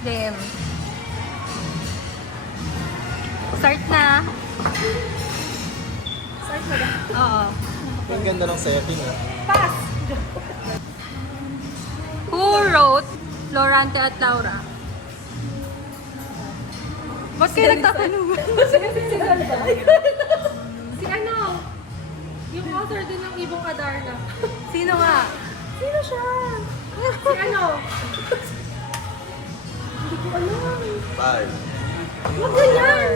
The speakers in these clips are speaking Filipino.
Game. Start na. Start na ba? Oo. Ang ganda ng setting ah. Pass! Who wrote Florante at Laura? Ba't kayo nagtatanong? Si ano? Yung author din ng Ibong Adarna. Sino nga? Sino siya? Si ano? Hindi ko alam. 5. Huwag ganyan!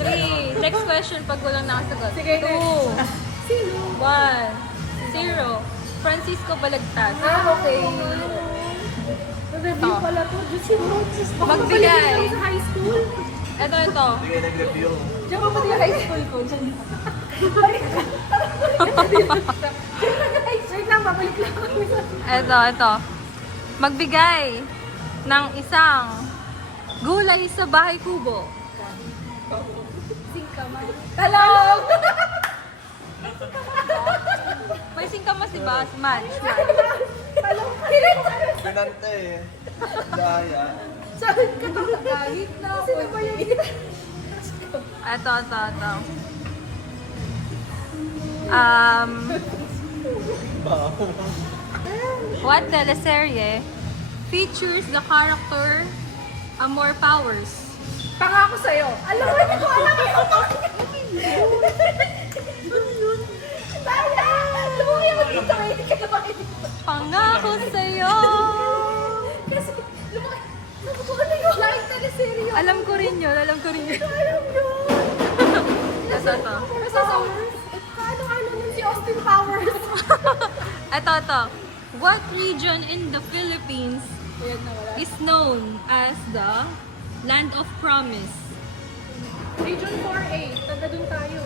3. Next question pag walang nakasagot. Sige, 2. Sino? 1. 0. Francisco Balagtas. Okay. Nag-review pala to. Diyos mo. Magbigay. Ako sa high school. Ito. Hindi kayo nag-review. Diyan pa pati yung high school ko. Wait lang, babalik lang kami sa... Ito. Magbigay ng isang gulay sa bahay kubo. Singkaman. Talong! May singkamas, diba? Match. Talong! Pinante eh. Daya. Sabi ka ito kahit na. Sino ba yun? Ito. What teleserye features the character Amor Powers? Pangako sa'yo. Alam mo, hindi ko alam yung Daya! Lumuhay mo dito eh. Hindi ka naman Pangako sa'yo! Kasi, lumuhay. Ano yung flying teleserye? Alam ko rin yun. Alam yun. Ito. Basta sa... Ano nun si Austin Powers? Ito. What region in the Philippines Ayan na wala. is known as the Land of Promise? Region 4A. Taga dun tayo.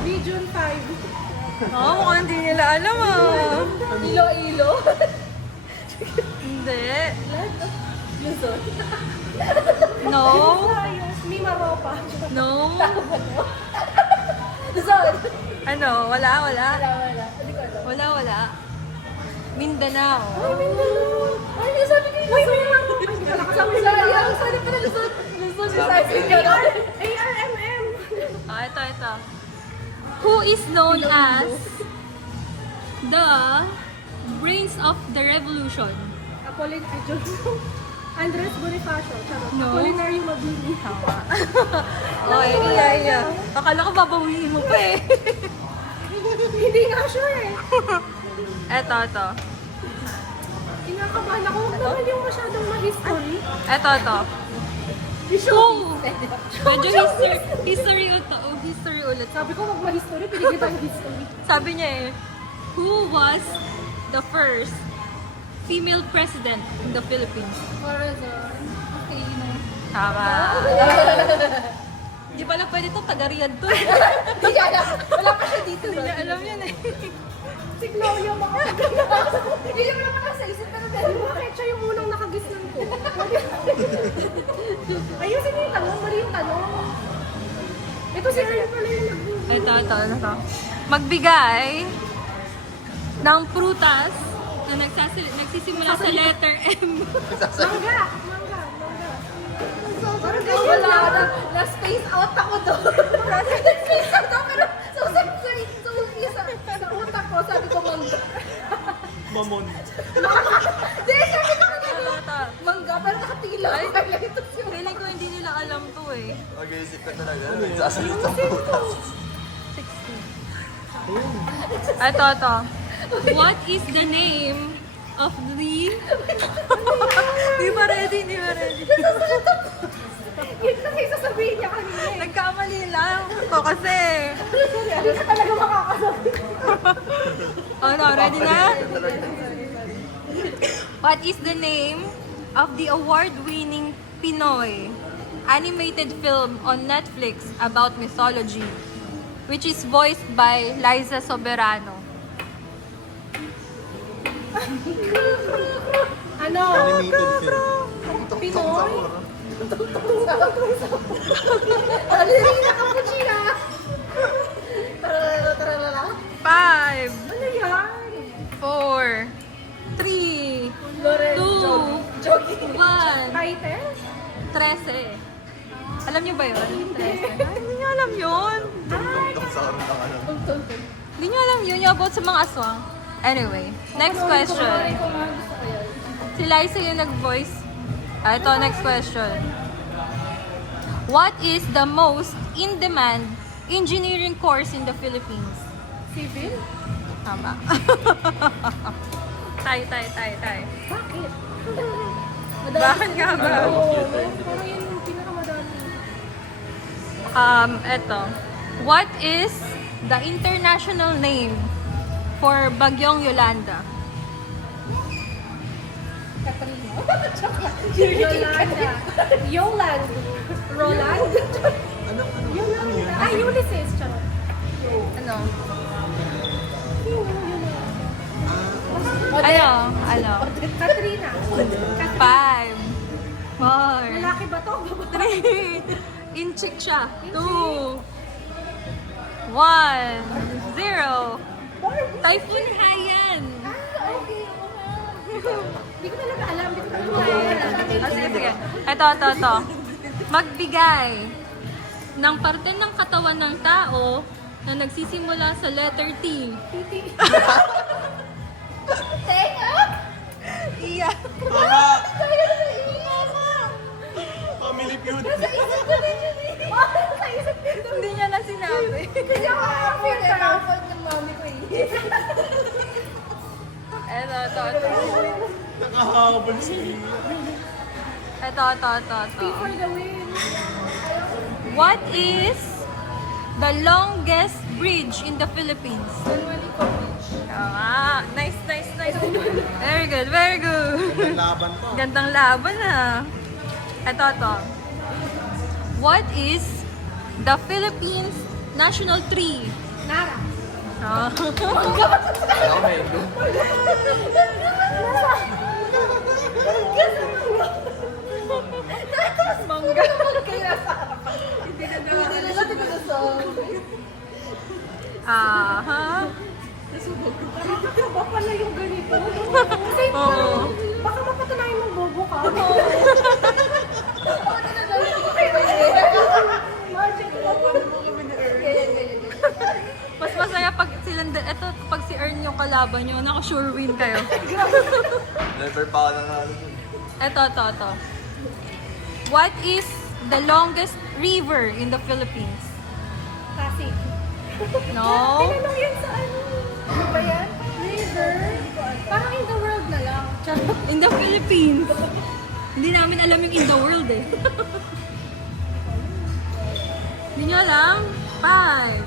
Region 5. Oo, mukhang hindi nila alam Iloilo. Hindi. Land of Luzon. No. Ayos. Mimaropa. No. Luzon. Ano? Wala. Wala. Hindi ko alam. Wala. Mindanao. Ay, Mindanao. Ay, hindi sabi ko yung Luzon. Ay, hindi ko nakasabi sa ayaw. Sabi pala Luzon. Luzon yung sabi ko. ARMM. Ito. Who is known as the brains of the revolution? Andres Bonifacio. Charot. No. Apolinario Mabini. Iya. Akala ko babawiin mo pa eh. Hindi nga sure eh. Ito. Kinakabahan ako. Huwag naman yung masyadong ma-history. Ito. Who? Medyo history ulit. Sabi ko huwag ma-history. Pinigil tayong history. Sabi niya eh, who was the first female president in the Philippines? Corazon. Okay, you know. Tama. Di pala pwede itong taga-Riyadh to. Hindi niya alam. Wala pa siya dito. Hindi niya alam yan eh. Si Gloria mga Hindi niya wala pa nasa isip. Pero bakit siya yung unang nakagisnan ko? Ayusin niyo yung tanong. Mali yung tanong. Ito si Earl pala yung Ito. Magbigay ng prutas na nagsisimula sa letter M. Mangga. Parang ganyan lang. Na-space out ako doon. Na-space out ako pero sa utak ko sabi ko mangga. Mamon. Hindi, sabi ko Ito. mangga pero nakatila ako kaya ito siya. Feeling ko hindi nila alam to eh. Mag-iisip ka talaga. Nagsasalita ang putas. 60. Ito. What is the name of the... Di ba ready? Yun kasi sasabihin niya kanina eh. Nagkamali lang. Ito kasi. Hindi ka talaga makakasabi. Ready na? What is the name of the award-winning Pinoy animated film on Netflix about mythology, which is voiced by Liza Soberano? Ano? Animated film. Pinoy? Ano yung nakapuchina? Taralala. 5, Ano yan? 4, 3, Lorenzo. 2, 1, Title? 13. Alam niyo ba yun? 13. Ay, hindi niyo alam yun. Itong sa oras ng ano. Tungtong. Hindi niyo alam yun. Yung about sa mga aswang. Anyway, next question. Panoorin ko nga, gusto ko yan. Si Liza yung nag-voice. Ito, next question. What is the most in-demand engineering course in the Philippines? Civil? Tama. Tay. Bakit? Bakit nga ba? Oo, parang yun yung pinakamadami. Eto. What is the international name for Bagyong Yolanda? Katrina. Yolanda. Yoland. Roland. Yolanda. Ah, Ulysses. Charot. Ano? Odette. Ano? Katrina. 5, 4, Lalaki ba to? 3, in-chick siya. 2, 1, 0. Typhoon Haiyan. Ah, okay. Hindi ko talaga alam. Hindi ko talaga alam. Sige. Ito. Magbigay ng parte ng katawan ng tao na nagsisimula sa letter T. Titi. Teka! Iya. Tama! Kaya na iiyak. Family feud. Nasa isip ko din yun eh. Nasa isip ko din. Hindi niya na sinabi. Kasi ako computer. Ako ng mami ko eh. Ito. Nakahabol si Lina. Ito. For the win. What is the longest bridge in the Philippines? Manuelico Beach. Nice. Very good. Ang laban pa. Gandang laban Ito. What is the Philippines national tree? Nara. Oh. Ako may endo. Mangga. Hindi na daw. Aha. Nakakaba pala yung ganito. Kasi Oo. baka mapatunayan mong bobo ka. Mas masaya pag silang pag si Ern yung kalaban nyo, naku, sure win kayo. Never pa ako nanalo dun. Ito. What is the longest river in the Philippines? Pasig. No? Tinanong yan sa ano? Ano ba yan? River? Parang in the world na lang. Charot. In the Philippines. Hindi namin alam yung in the world eh. Hindi nyo alam? 5,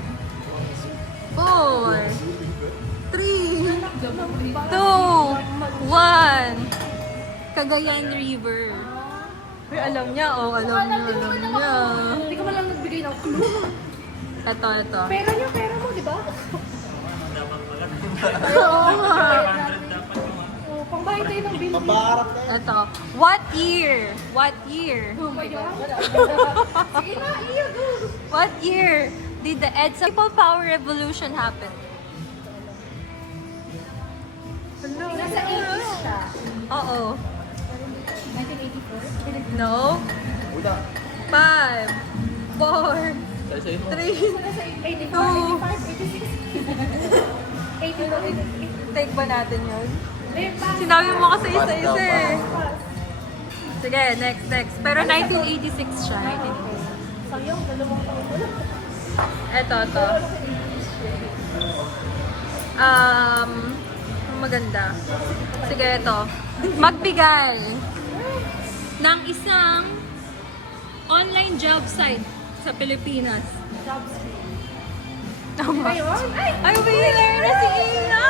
4, 3, 2, 1. Cagayan River. Uy, alam niya. Alam niya. Hindi ka man lang nagbigay ng clue. Ito. Pera mo, di ba? Oo nga. Oh, pangbayad tayo ng bill. Mabarap na yan. Ito. What year? Oh my God. Sige na, iya, go. What year did the EDSA People Power Revolution happen? Nasa 80s siya. Oo. 1984? No. Una. 5, 4, Sa'yo. 3. Nasa 84, 85, 86. 84, 88. Take ba natin yun? Eh, pass. Sinabi mo kasi isa-isa Pass eh. Pass. Sige, next. Pero 1986 siya. 1986. Sayang, 2 taon mo lang. Ito. Maganda. Sige, ito. Magbigay ng isang online job site sa Pilipinas. Job street. Tama. Ayun? Ay! Ay, winner na si Ina!